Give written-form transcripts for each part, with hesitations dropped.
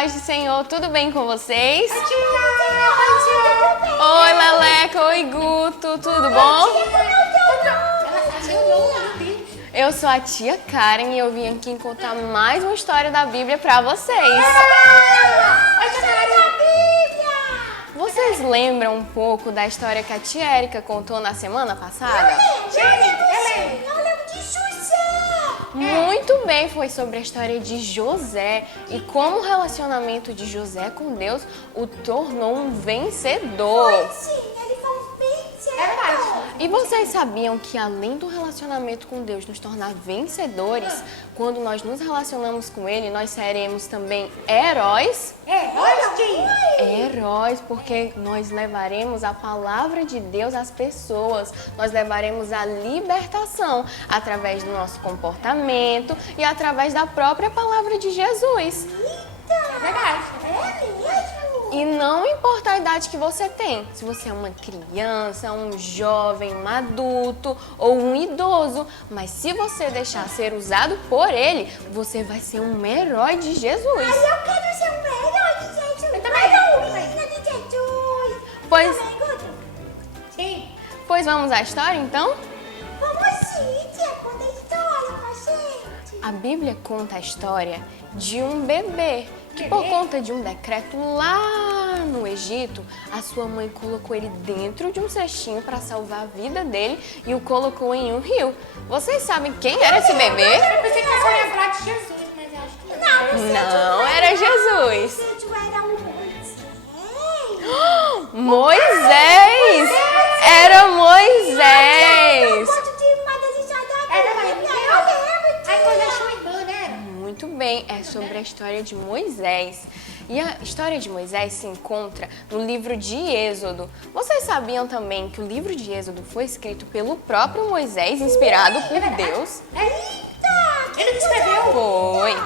paz do Senhor, tudo bem com vocês? Oi, tia! Oi, Leleca, oi, Guto, tudo bom? Eu sou a tia Karen e eu vim aqui contar mais uma história da Bíblia pra vocês. Vocês lembram um pouco da história que a tia Érica contou na semana passada? Eu lembro de José! Muito bem, foi sobre a história de José e como o relacionamento de José com Deus o tornou um vencedor. Sim, ele foi um vencedor. É verdade. E vocês sabiam que além do relacionamento com Deus nos tornar vencedores, quando nós nos relacionamos com Ele, nós seremos também heróis? Olha, tia! Heróis, porque nós levaremos a palavra de Deus às pessoas, nós levaremos a libertação através do nosso comportamento e através da própria palavra de Jesus. É verdade. É mesmo? E não importa a idade que você tem, se você é uma criança, um jovem, um adulto ou um idoso, mas se você deixar ser usado por Ele, você vai ser um herói de Jesus. Eu quero ser um herói de Jesus. Eu também. Heroína de Jesus. Pois, Também, Guto? Sim. pois vamos à história então? Vamos sim, tia. Conta a história pra gente. A Bíblia conta a história de um bebê que, por conta de um decreto lá no Egito, a sua mãe colocou ele dentro de um cestinho para salvar a vida dele e o colocou em um rio. Vocês sabem quem era esse bebê? Eu pensei que a senhora ia falar de Jesus, mas eu acho que não. Não, era Jesus. Você era o Moisés. Moisés! Era Moisés! Eu gosto demais das histórias da É Bíblia. verdade. Eu lembro, tia. Aí quando eu achei uma irmã, né? Muito bem, é sobre a história de Moisés. E a história de Moisés se encontra no livro de Êxodo. Vocês sabiam também que o livro de Êxodo foi escrito pelo próprio Moisés, inspirado por Deus? Eita! Ele que escreveu. Foi.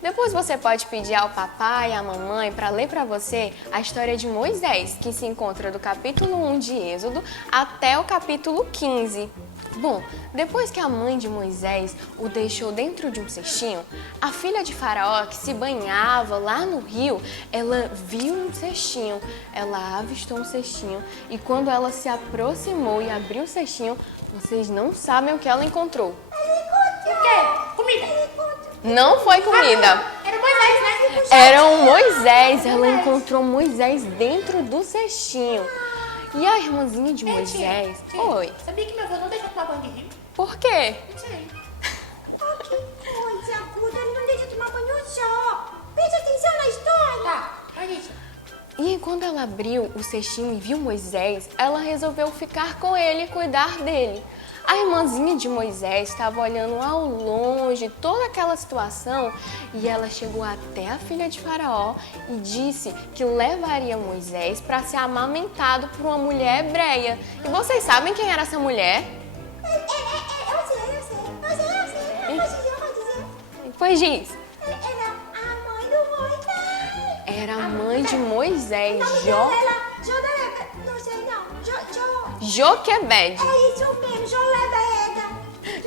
Depois você pode pedir ao papai e à mamãe para ler para você a história de Moisés, que se encontra do capítulo 1 de Êxodo até o capítulo 15. Bom, depois que a mãe de Moisés o deixou dentro de um cestinho, a filha de Faraó, que se banhava lá no rio, ela viu um cestinho, ela avistou um cestinho e quando ela se aproximou e abriu o cestinho, vocês não sabem o que ela encontrou. O quê? Comida. Não foi comida. Era Moisés, né? Era um Moisés, ela encontrou Moisés dentro do cestinho. E a irmãzinha de Moisés... Tia, Oi, sabia que meu avô não deixou tomar banho de rio? por quê? Não sei. Oh, que coisa, Guto. Ele não deixa tomar banho só. Preste atenção na história. Tá, olha isso. E quando ela abriu o cestinho e viu Moisés, ela resolveu ficar com ele e cuidar dele. A irmãzinha de Moisés estava olhando ao longe toda aquela situação e ela chegou até a filha de Faraó e disse que levaria Moisés para ser amamentado por uma mulher hebreia. E vocês sabem quem era essa mulher? Eu sei. Eu vou dizer. Pois diz. Era a mãe do Moisés. Era a mãe de Moisés, Não sei não. Joquebed. É isso mesmo, Jolebeda.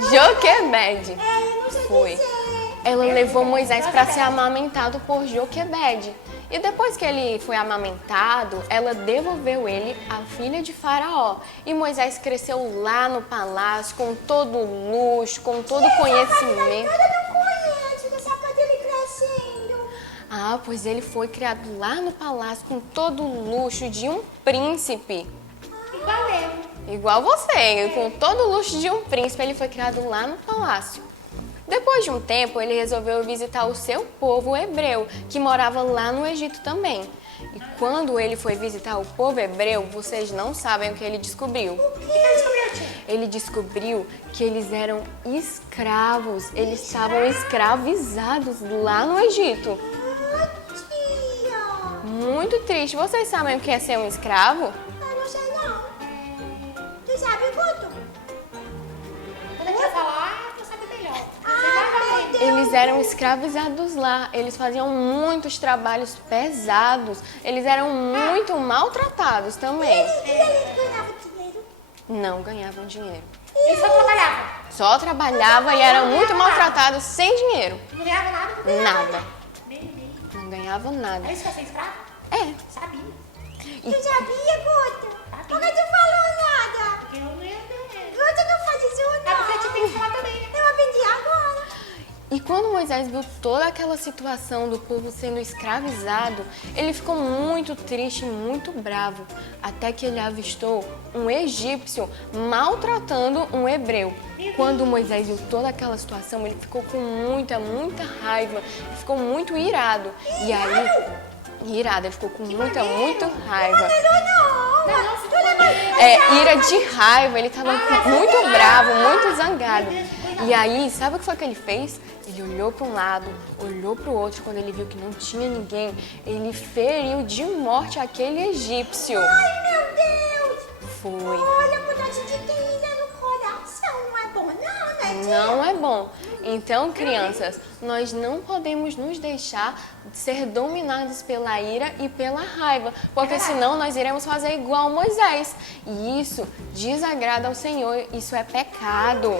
Joquebed. Eu não sei Foi. dizer. Ela levou Moisés para ser amamentado por Joquebed. E depois que ele foi amamentado, ela devolveu ele à filha de Faraó. E Moisés cresceu lá no palácio com todo o luxo, com todo o conhecimento. Eu não conheço dessa parte dele crescendo. Ah, pois ele foi criado lá no palácio com todo o luxo de um príncipe. Igual eu. Igual você, com todo o luxo de um príncipe, ele foi criado lá no palácio. Depois de um tempo, ele resolveu visitar o seu povo hebreu, que morava lá no Egito também. E quando ele foi visitar o povo hebreu, vocês não sabem o que ele descobriu. O que ele descobriu, tia? Ele descobriu que eles eram escravos, eles estavam escravizados lá no Egito. Tia. Muito triste. Vocês sabem o que é ser um escravo? Eu não sei não. Tu sabe, Guto? Quando a tia falar, eu vou saber melhor. Eles eram escravizados lá, eles faziam muitos trabalhos pesados, eles eram muito maltratados também. E ele ganhava dinheiro? Não ganhavam dinheiro. Ele só trabalhava. Só trabalhava e eram muito maltratados sem dinheiro. Não ganhava nada. Nada. Nem. Não não ganhava nada. É isso que é ser escravo? É. Sabia. Tu sabia, Guto? Por que tu falou nada? Porque eu não ia ver. Guto não faz isso não. É porque eu te tenho que falar também, né? Eu aprendi agora. E quando Moisés viu toda aquela situação do povo sendo escravizado, ele ficou muito triste e muito bravo, até que ele avistou um egípcio maltratando um hebreu. Quando Moisés viu toda aquela situação, ele ficou com muita raiva, ficou muito irado. E aí, ele ficou com muita raiva. Ira de raiva, ele estava muito bravo, muito zangado. E aí, sabe o que foi que ele fez? Ele olhou para um lado, olhou para o outro. Quando ele viu que não tinha ninguém, ele feriu de morte aquele egípcio. Ai, meu Deus. Foi. Olha, mudança de querida no coração. Não é bom não, né, tia? Não é bom. Então, crianças, nós não podemos nos deixar ser dominados pela ira e pela raiva, porque senão nós iremos fazer igual Moisés. E isso desagrada ao Senhor, isso é pecado.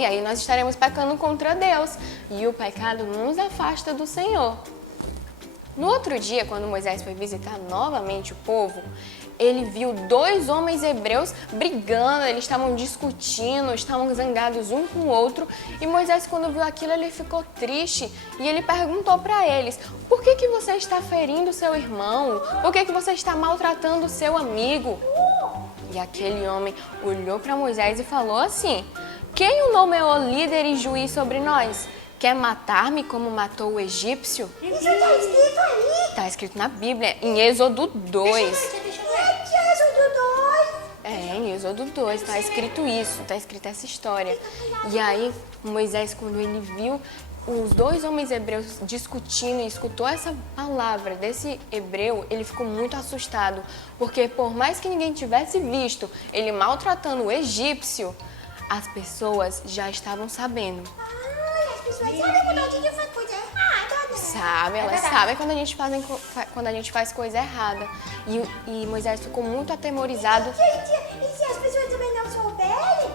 E aí nós estaremos pecando contra Deus. E o pecado nos afasta do Senhor. No outro dia, quando Moisés foi visitar novamente o povo, ele viu 2 homens hebreus brigando, eles estavam discutindo, estavam zangados um com o outro. E Moisés, quando viu aquilo, ele ficou triste e ele perguntou para eles: por que você está ferindo seu irmão? Por que você está maltratando o seu amigo? E aquele homem olhou para Moisés e falou assim: quem o nomeou líder e juiz sobre nós? Quer matar-me como matou o egípcio? Isso tá escrito aí? Está escrito na Bíblia, em Êxodo 2. Em Êxodo 2, está escrito isso, está escrita essa história. E aí, Moisés, quando ele viu os 2 homens hebreus discutindo e escutou essa palavra desse hebreu, ele ficou muito assustado, porque por mais que ninguém tivesse visto ele maltratando o egípcio, as pessoas já estavam sabendo. As pessoas sabem quando a gente faz coisa errada, né? Sabe, elas sabem quando a gente faz coisa errada. E Moisés ficou muito atemorizado. E se as pessoas também não souberem,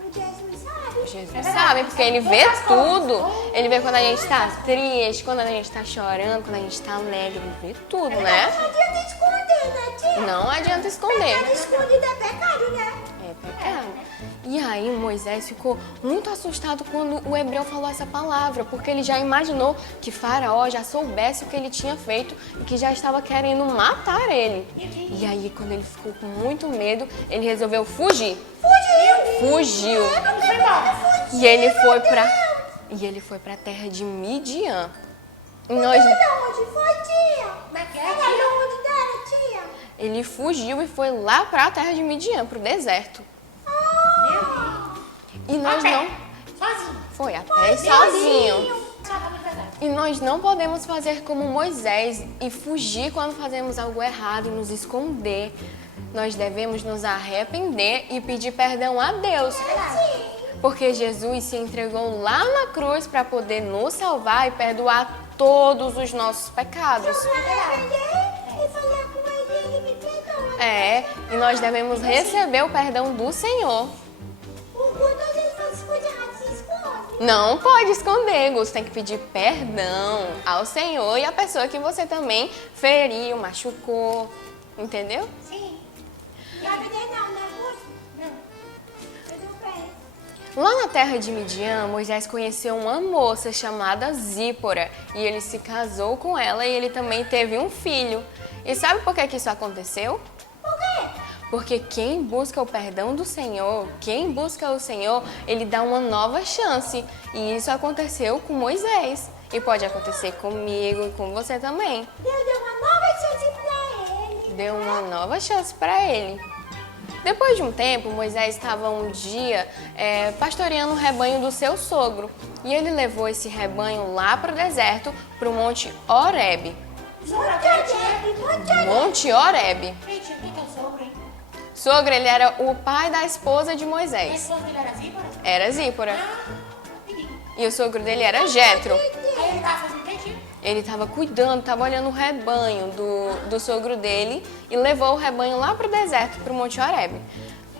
o Jesus sabe. Jesus sabe, porque ele vê tudo. Ele vê quando a gente está triste, quando a gente está chorando, quando a gente está alegre. Ele vê tudo, né? Não adianta esconder, né, tia? Não adianta esconder. Pecado escondido é pecado, né? É pecado. E aí Moisés ficou muito assustado quando o hebreu falou essa palavra, porque ele já imaginou que Faraó já soubesse o que ele tinha feito e que já estava querendo matar ele. E aí, quando ele ficou com muito medo, ele resolveu fugir. Fugiu. E ele foi para a terra de Midian. E nós... Onde foi, tia? Como é que é, Era tia? onde dera, tia? Ele fugiu e foi lá para a terra de Midian, para o deserto. E nós não... Sozinho. Foi a pé e sozinho. E nós não podemos fazer como Moisés e fugir quando fazemos algo errado e nos esconder. Nós devemos nos arrepender e pedir perdão a Deus. Porque Jesus se entregou lá na cruz para poder nos salvar e perdoar todos os nossos pecados. E falar com ele me perdoa. E nós devemos receber o perdão do Senhor. O Guto, às vezes faz coisa errada, se esconde. Não pode esconder, Gus. Tem que pedir perdão ao Senhor e à pessoa que você também feriu, machucou. Entendeu? Sim. Não, né, Guto? Não. Tudo bem. Lá na terra de Midian, Moisés conheceu uma moça chamada Zípora e ele se casou com ela e ele também teve um filho. E sabe por que isso aconteceu? Por quê? Porque quem busca o perdão do Senhor, quem busca o Senhor, ele dá uma nova chance. E isso aconteceu com Moisés. E pode acontecer comigo e com você também. Deus deu uma nova chance pra ele. Deu uma nova chance para ele. Depois de um tempo, Moisés estava um dia pastoreando o rebanho do seu sogro. E ele levou esse rebanho lá para o deserto, para o Monte Horebe. Monte Horebe. Gente, quem que é o sogro, hein? Sogro, ele era o pai da esposa de A Moisés. esposa dele era Zípora? Era Zípora. Menino. E o sogro dele era Jétro. Aí ele tava fazendo o quê, tio? Ele estava cuidando, estava olhando o rebanho do sogro dele e levou o rebanho lá para o deserto, para o Monte Horebe.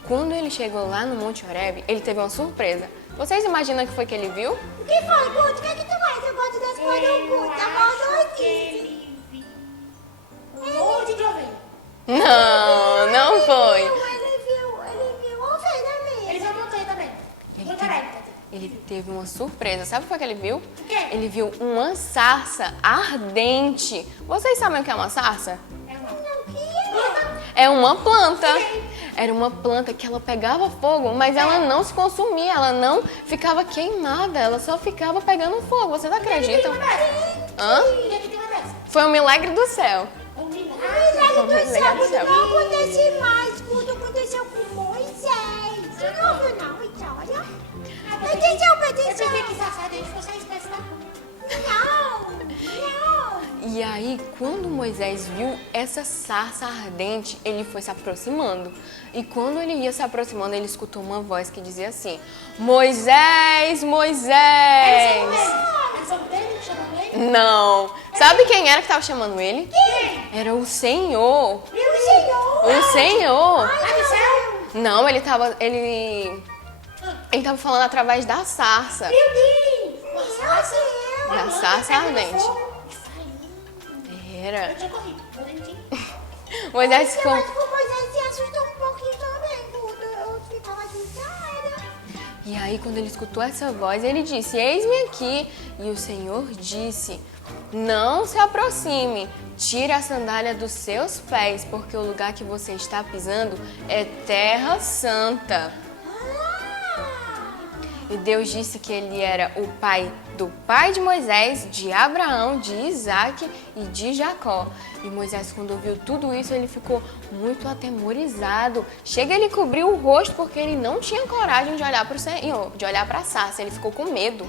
Quando ele chegou lá no Monte Horebe, ele teve uma surpresa. Vocês imaginam o que foi que ele viu? O que foi, Guto? O que é que tu faz? Eu gosto das coisas do Guto. Eu gosto disso. Ele viu um monte de ovelha. Não foi. Ele viu ovelha mesmo. Ele viu a montanha também. Muito grande. Ele teve uma surpresa. Sabe o que foi que ele viu? O quê? Ele viu uma sarça ardente. Vocês sabem o que é uma sarça? É uma Não queria. É uma planta. Era uma planta que ela pegava fogo, mas ela não se consumia, ela não ficava queimada, ela só ficava pegando fogo. Vocês acreditam? Hã? E aqui tem uma dessa. Foi um milagre do céu. Um milagre. Milagre do céu, Milagre do céu. Guto, não acontece mais. Guto, aconteceu com Moisés. Você não ouviu, não, Vitória? Atenção, Eu atenção. pensei que safado ele fosse a espécie da puta. Não. E aí, quando Moisés viu essa sarça ardente, ele foi se aproximando. E quando ele ia se aproximando, ele escutou uma voz que dizia assim: Moisés, Moisés! Eles são dele, chamam ele? Não. Sabe quem era que estava chamando ele? Quem? Era o Senhor. E o Senhor? O Senhor. Lá do céu? Não, ele tava falando através da sarça. Meu Deus. Meu Deus. Da sarça ardente. Era. Eu tinha corrido. Bonitinho. Moisés Eu ficou... acho que o Moisés se assustou um pouquinho também, Guto. Eu ficava assustada. E aí, quando ele escutou essa voz, ele disse: Eis-me aqui. E o Senhor disse: Não se aproxime, tire a sandália dos seus pés, porque o lugar que você está pisando é terra santa. E Deus disse que ele era o pai do pai de Moisés, de Abraão, de Isaac e de Jacó. E Moisés, quando ouviu tudo isso, ele ficou muito atemorizado. Chega, ele cobriu o rosto porque ele não tinha coragem de olhar para o Senhor, de olhar para a sarça. Ele ficou com medo.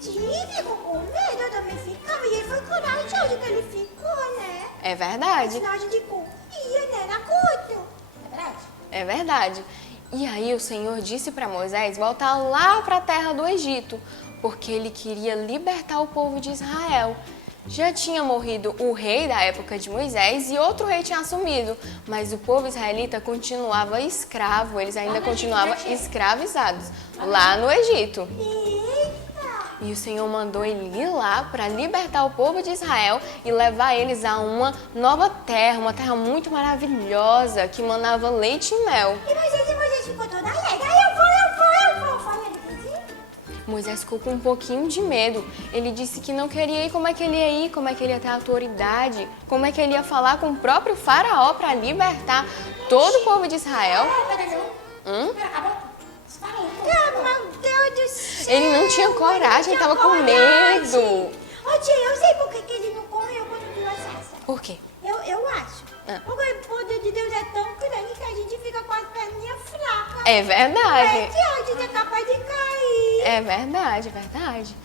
Sim, ficou com medo, eu também ficava. E ele foi corajoso que ele ficou, né? É verdade, Personagem de confia, né? Na Guto. É verdade? é verdade. E aí o Senhor disse para Moisés voltar lá para a terra do Egito, porque ele queria libertar o povo de Israel. Já tinha morrido o rei da época de Moisés e outro rei tinha assumido, mas o povo israelita continuava escravo, eles ainda continuavam escravizados lá no Egito. Eita. E o Senhor mandou ele ir lá para libertar o povo de Israel e levar eles a uma nova terra, uma terra muito maravilhosa que manava leite e mel. E Moisés ficou toda alegre. Aí eu vou. Falei, ele fez isso? Moisés ficou com um pouquinho de medo. Ele disse que não queria ir. Como é que ele ia ir? Como é que ele ia ter autoridade? Como é que ele ia falar com o próprio faraó para libertar todo o povo de Israel? Cadê meu? Pera, acabou? Disparou. Meu Deus do céu. Ele não tinha coragem, ele tava com medo. Ô tia, eu sei por que ele não correu quando viu a sarça. Por quê? Eu acho. Ah. Porque o poder de Deus é tão grande que a gente fica com as perninhas fracas. É verdade. É que a gente é capaz de cair. É verdade, é verdade.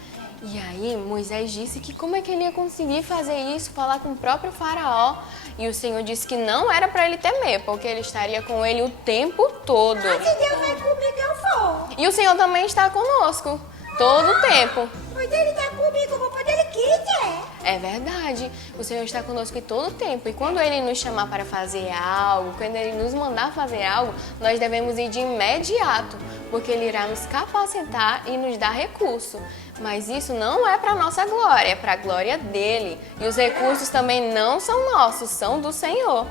E aí Moisés disse que como é que ele ia conseguir fazer isso, falar com o próprio faraó. E o Senhor disse que não era para ele temer, porque ele estaria com ele o tempo todo. Mas se Deus vai comigo, eu vou. E o Senhor também está conosco, todo o tempo. Mas ele tá comigo, eu vou quando ele quiser. É verdade, o Senhor está conosco em todo o tempo. E quando Ele nos chamar para fazer algo, quando Ele nos mandar fazer algo, nós devemos ir de imediato, porque Ele irá nos capacitar e nos dar recurso. Mas isso não é para nossa glória, é para a glória dEle. E os recursos também não são nossos, são do Senhor.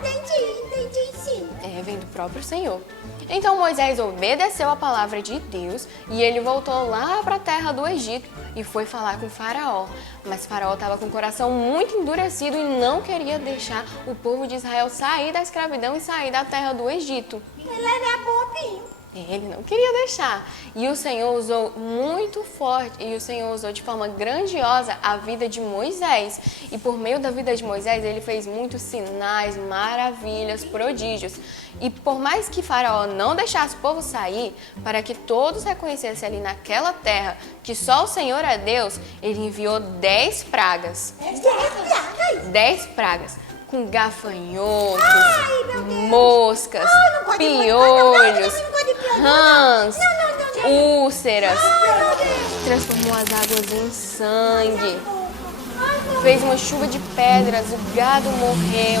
Entendi sim. É, vem do próprio Senhor. Então Moisés obedeceu a palavra de Deus e ele voltou lá para a terra do Egito e foi falar com Faraó. Mas Faraó estava com o coração muito endurecido e não queria deixar o povo de Israel sair da escravidão e sair da terra do Egito. Ele era bobinho. Ele não queria deixar. E o Senhor usou muito forte, e o Senhor usou de forma grandiosa a vida de Moisés. E por meio da vida de Moisés, ele fez muitos sinais, maravilhas, prodígios. E por mais que Faraó não deixasse o povo sair, para que todos reconhecessem ali naquela terra que só o Senhor é Deus, ele enviou 10 pragas. 10 pragas. Com gafanhotos, Ai, meu Deus. moscas, Ai, não gosto de piolhos, não gosto de piolho, rãs, não. úlceras, Ai, meu Deus. transformou as águas em sangue, Ai, meu fez uma chuva de pedras, o gado morreu,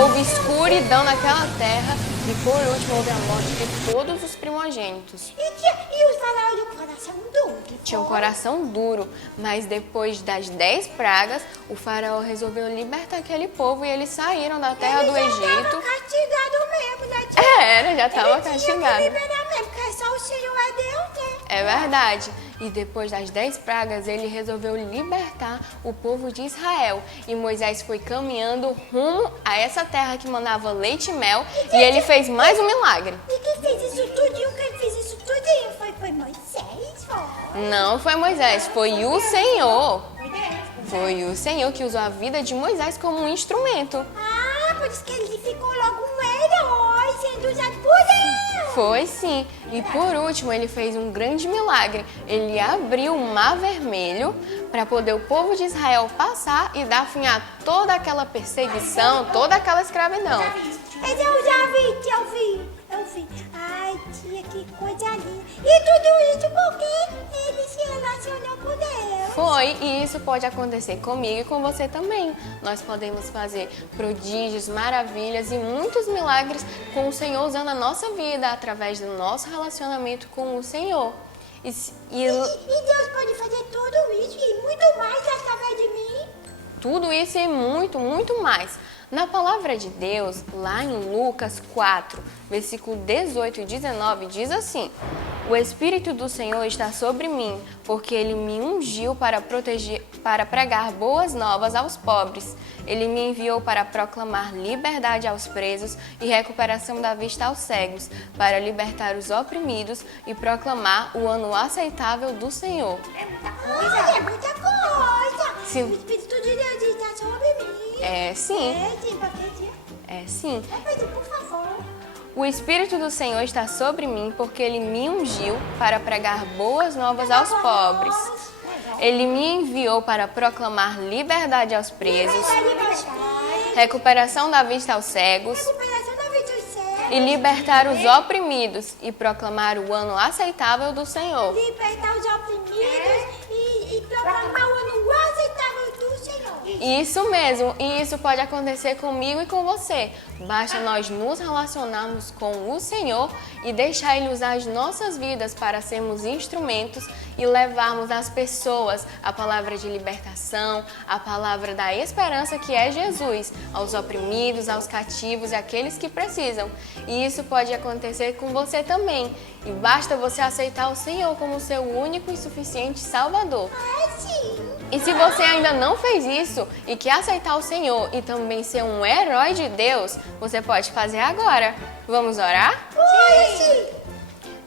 houve escuridão naquela terra E por último houve a morte de todos os primogênitos. E os faraós do coração duro? Tinha um coração duro, mas depois das 10 pragas, o faraó resolveu libertar aquele povo e eles saíram da terra do Ele já Egito. estava castigado mesmo, né, tia? Era, já estava Ele tinha que castigado. liberar mesmo, porque só o Senhor é Deus, né? É verdade. E depois das 10 pragas, ele resolveu libertar o povo de Israel. E Moisés foi caminhando rumo a essa terra que mandava leite e mel. E ele fez mais um milagre. E quem fez isso tudinho, quem fez isso tudinho foi Moisés, foi? Não foi Moisés, foi o Senhor. Foi Deus. Foi o Senhor que usou a vida de Moisés como um instrumento. Ah, por isso que ele ficou logo um herói sendo usado por Deus. Foi sim. E por último, ele fez um grande milagre. Ele abriu o Mar Vermelho para poder o povo de Israel passar e dar fim a toda aquela perseguição, toda aquela escravidão. Mas eu já vi, eu vi. Ai, tia, que coisa linda. E tudo isso porque ele se relacionou com Deus. Foi, e isso pode acontecer comigo e com você também. Nós podemos fazer prodígios, maravilhas e muitos milagres com o Senhor usando a nossa vida através do nosso relacionamento com o Senhor. E Deus pode fazer tudo isso e muito mais através de mim. Tudo isso e muito, muito mais. Na palavra de Deus, lá em Lucas 4, versículo 18 e 19, diz assim: O Espírito do Senhor está sobre mim, porque Ele me ungiu para pregar boas novas aos pobres. Ele me enviou para proclamar liberdade aos presos e recuperação da vista aos cegos, para libertar os oprimidos e proclamar o ano aceitável do Senhor. É muita coisa. Sim. O Espírito de Deus está sobre mim. É sim, É, tia, porque, tia? é sim. Mas, por favor. O Espírito do Senhor está sobre mim, porque Ele me ungiu para pregar boas novas aos pobres. Ele me enviou para proclamar liberdade aos presos, recuperação da vista aos cegos Recuperação da vida dos céus. e libertar os oprimidos e proclamar o ano aceitável do Senhor. Libertar os oprimidos e proclamar o ano aceitável do Senhor. Isso mesmo, e isso pode acontecer comigo e com você. Basta nós nos relacionarmos com o Senhor e deixar Ele usar as nossas vidas para sermos instrumentos e levarmos às pessoas a palavra de libertação, a palavra da esperança que é Jesus, aos oprimidos, aos cativos e àqueles que precisam. E isso pode acontecer com você também. E basta você aceitar o Senhor como seu único e suficiente Salvador. Ah, sim. E se você ainda não fez isso e quer aceitar o Senhor e também ser um herói de Deus, você pode fazer agora. Vamos orar? Sim.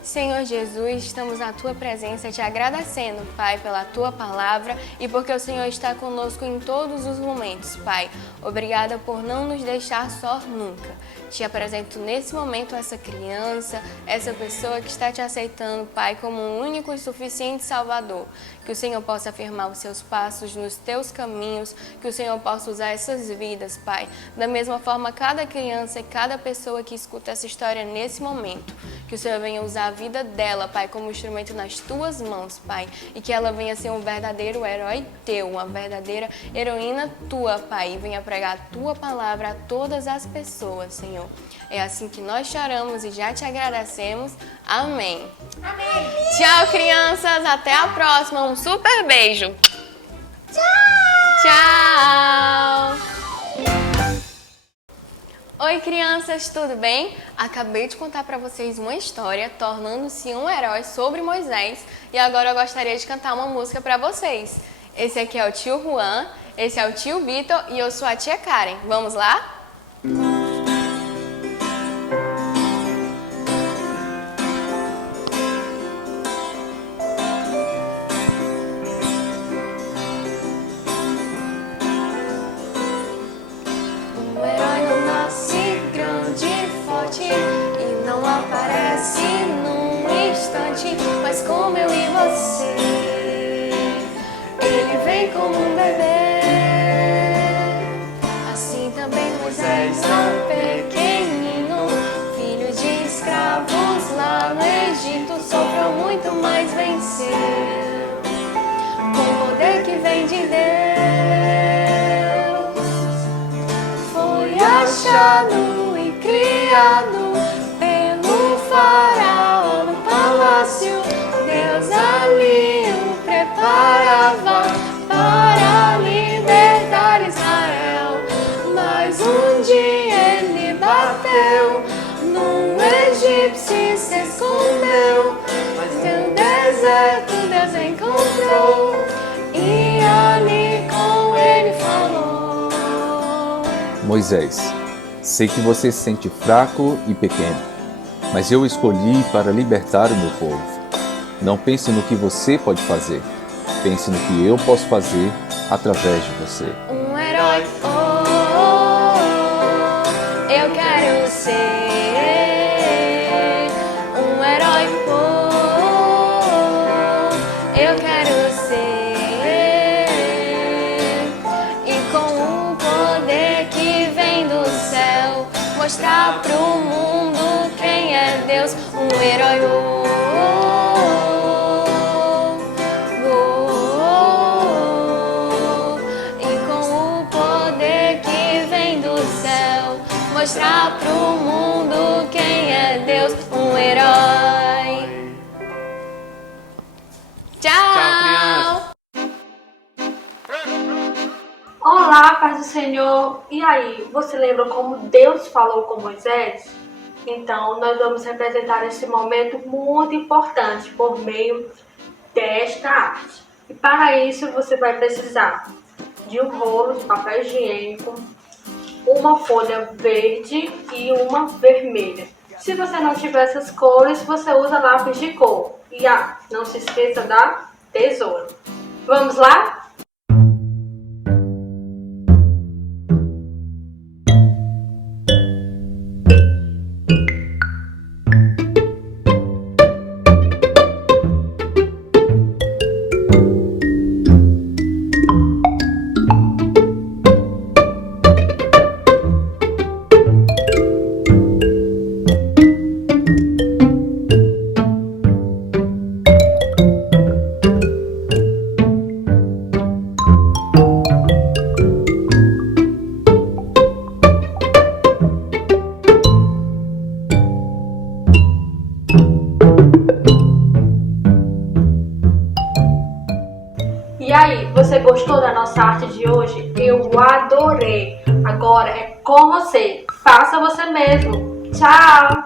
Senhor Jesus, estamos na Tua presença te agradecendo, Pai, pela Tua palavra e porque o Senhor está conosco em todos os momentos, Pai. Obrigada por não nos deixar só nunca. Te apresento nesse momento essa criança, essa pessoa que está te aceitando, Pai, como um único e suficiente Salvador. Que o Senhor possa afirmar os seus passos nos Teus caminhos, que o Senhor possa usar essas vidas, Pai. Da mesma forma, cada criança e cada pessoa que escuta essa história nesse momento, que o Senhor venha usar a vida dela, Pai, como instrumento nas Tuas mãos, Pai, e que ela venha ser um verdadeiro herói Teu, uma verdadeira heroína Tua, Pai, e venha pregar a Tua palavra a todas as pessoas, Senhor. É assim que nós choramos e já te agradecemos. Amém. Amém. Tchau, crianças. Até a próxima. Um super beijo. Tchau. Oi, crianças, tudo bem? Acabei de contar para vocês uma história tornando-se um herói sobre Moisés e agora eu gostaria de cantar uma música para vocês. Esse aqui é o tio Juan, esse é o tio Vitor e eu sou a tia Karen. Vamos lá? E não aparece num instante, mas como eu e você, ele vem como um bebê. Assim também Moisés, tão pequenino, filho de escravos lá no Egito, sofreu muito, mas venceu, com o poder que vem de Deus. Foi achado e criado bateu, no egípcio se escondeu, mas no deserto Deus encontrou e ali com ele falou. Moisés, sei que você se sente fraco e pequeno, mas eu o escolhi para libertar o meu povo. Não pense no que você pode fazer, pense no que eu posso fazer através de você. Um herói, oh, oh, oh, eu quero ser. Um herói, oh, oh, oh, eu quero ser. E com o poder que vem do céu, mostrar pro mundo quem é Deus. Um herói, oh, mostrar pro mundo quem é Deus, um herói. Tchau! Olá, paz do Senhor. E aí, você lembra como Deus falou com Moisés? Então, nós vamos representar esse momento muito importante por meio desta arte. E para isso, você vai precisar de um rolo de papel higiênico, uma folha verde e uma vermelha. Se você não tiver essas cores, você usa lápis de cor. E não se esqueça da tesoura. Vamos lá? E aí, você gostou da nossa arte de hoje? Eu adorei! Agora é com você! Faça você mesmo! Tchau!